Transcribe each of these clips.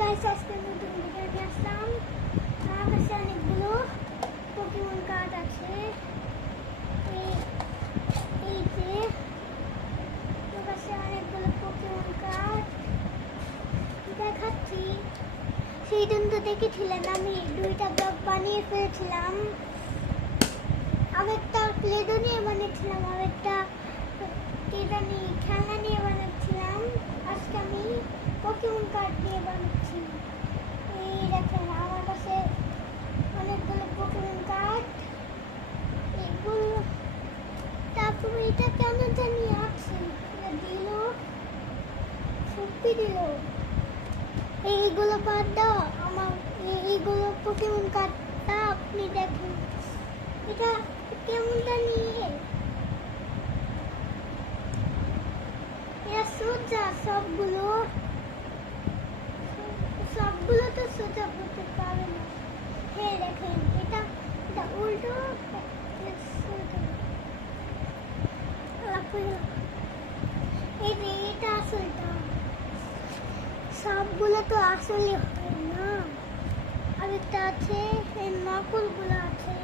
Guys, আজকে নতুন video নিয়ে আসলাম। আমার কাছে অনেকগুলো পোকেমন কার্ড আছে। এই যে আমার কাছে অনেকগুলো পোকেমন কার্ড দেখাচ্ছি। সেই দিন তো দেখেছিলেন আমি দুইটা ব্লগ বানিয়ে ফেলেছিলাম। আরেকটা প্লেডো নিয়ে বানিয়েছিলাম, আরেকটা খেলনা নিয়ে বানাচ্ছিলাম। আজকে আমি পোকেমন কার্ড নিয়ে বানাচ্ছি। এই দেখেন আমার কাছে অনেকগুলো পোকেমন কার্ড। এগুলো তারপরে এটা কেন জানি আছে, দিল সত্যি দিল। এইগুলো বাদ দাও, আমার এইগুলো পোকেমন কার্ডটা আপনি দেখেন। এটা কেমন জানি এরা সোজা, সবগুলো তো সোজা করতে পারে না। হ্যাঁ দেখেন এটা উল্টো, এই যে এটা আসলটা। সবগুলো তো আসলে হয় না, আরেকটা আছে এই নকলগুলো আছে,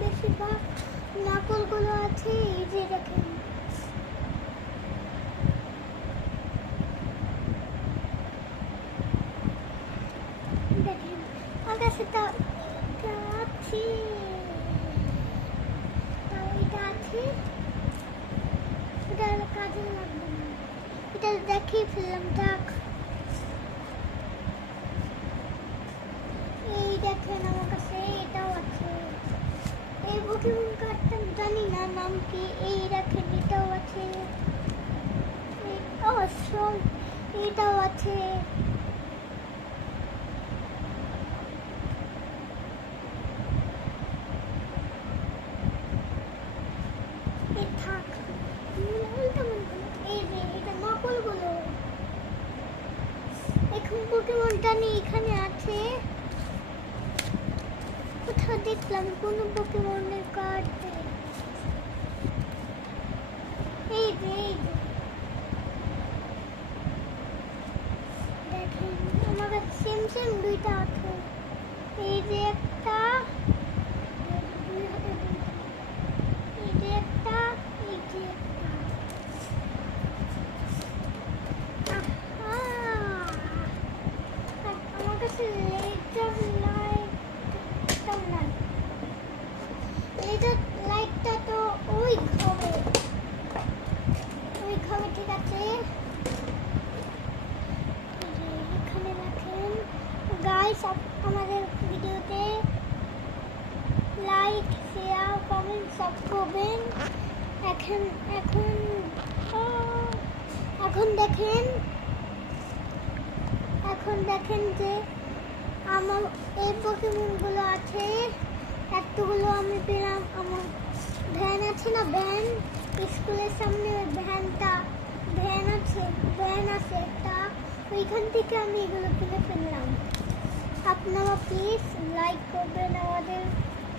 বেশিরভাগ নকলগুলো আছে। এই যে দেখেন দেখেন আমার কাছে এটা আছে, এটা আছে, এটা কাজে লাগবে না, এটা দেখিয়ে ফেললাম। যাক, এই দেখেন আমার কাছে এটাও আছে। এই পোকেমন কার্ডটা জানি না নাম কি। এই দেখেন এটাও আছে, এটাও আছে। থাক, এই যে এটা নকলগুলো। এখন পোকেমনটা নিয়ে এখানে আছে, কোথাও দেখলাম কোন পোকেমনের কার্ড। এই যে দেখেন আমার কাছে সেম দুইটা আছে। এই যে একটা, এই যে একটা, এই যে একটা। আমার কাছে লাইটটা তো ওই খাবে, ঠিক আছে। এখানে রাখেন গাইস, আমাদের ভিডিওতে লাইক, শেয়ার, কমেন্ট সব করবেন। এখন দেখেন যে আমার এই পোকেমনগুলো আছে। এতগুলো আমি পেলাম। আমার ভ্যান আছে না, ভ্যান, স্কুলের সামনে ভ্যান আছে একটা, ওইখান থেকে আমি এগুলো কিনে ফেললাম। আপনারা প্লিজ লাইক করবেন। আমাদের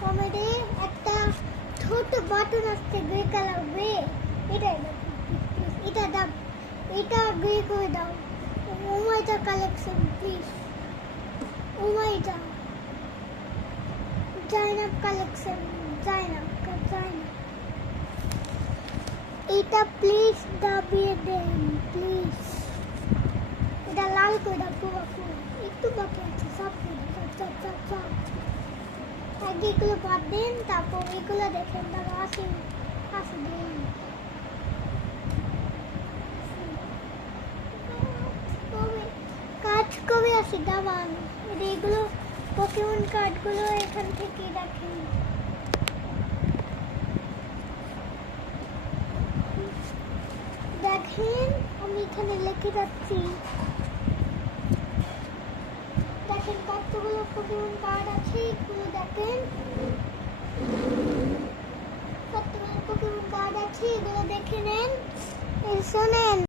কমেডি একটা ছোট বাটন আসছে গ্রে কালার, এটা গ্রে করে দাও। ওমাইটা কালেকশন প্লিজ, ওমাইটা জাইনাব কালেকশন, জাইনাব এটা প্লিজ দাবিয়ে দেন প্লিজ। এটা লাল করে দাও পুরো, একটু বাকি আছে, সব আগে এগুলো বাদ দেন, তারপর এগুলো দেখেন। তারপর আসেন দিন কাজ কবে আসি দাবান। এগুলো পোকেমন কার্ডগুলো এখান থেকে রাখেন। দেখেন আমি এখানে লিখে যাচ্ছি। দেখেন কতগুলো পোকেমন কার্ড আছে, এগুলো দেখেন কতগুলো পোকেমন কার্ড আছে, এগুলো দেখে নেন, শোনেন।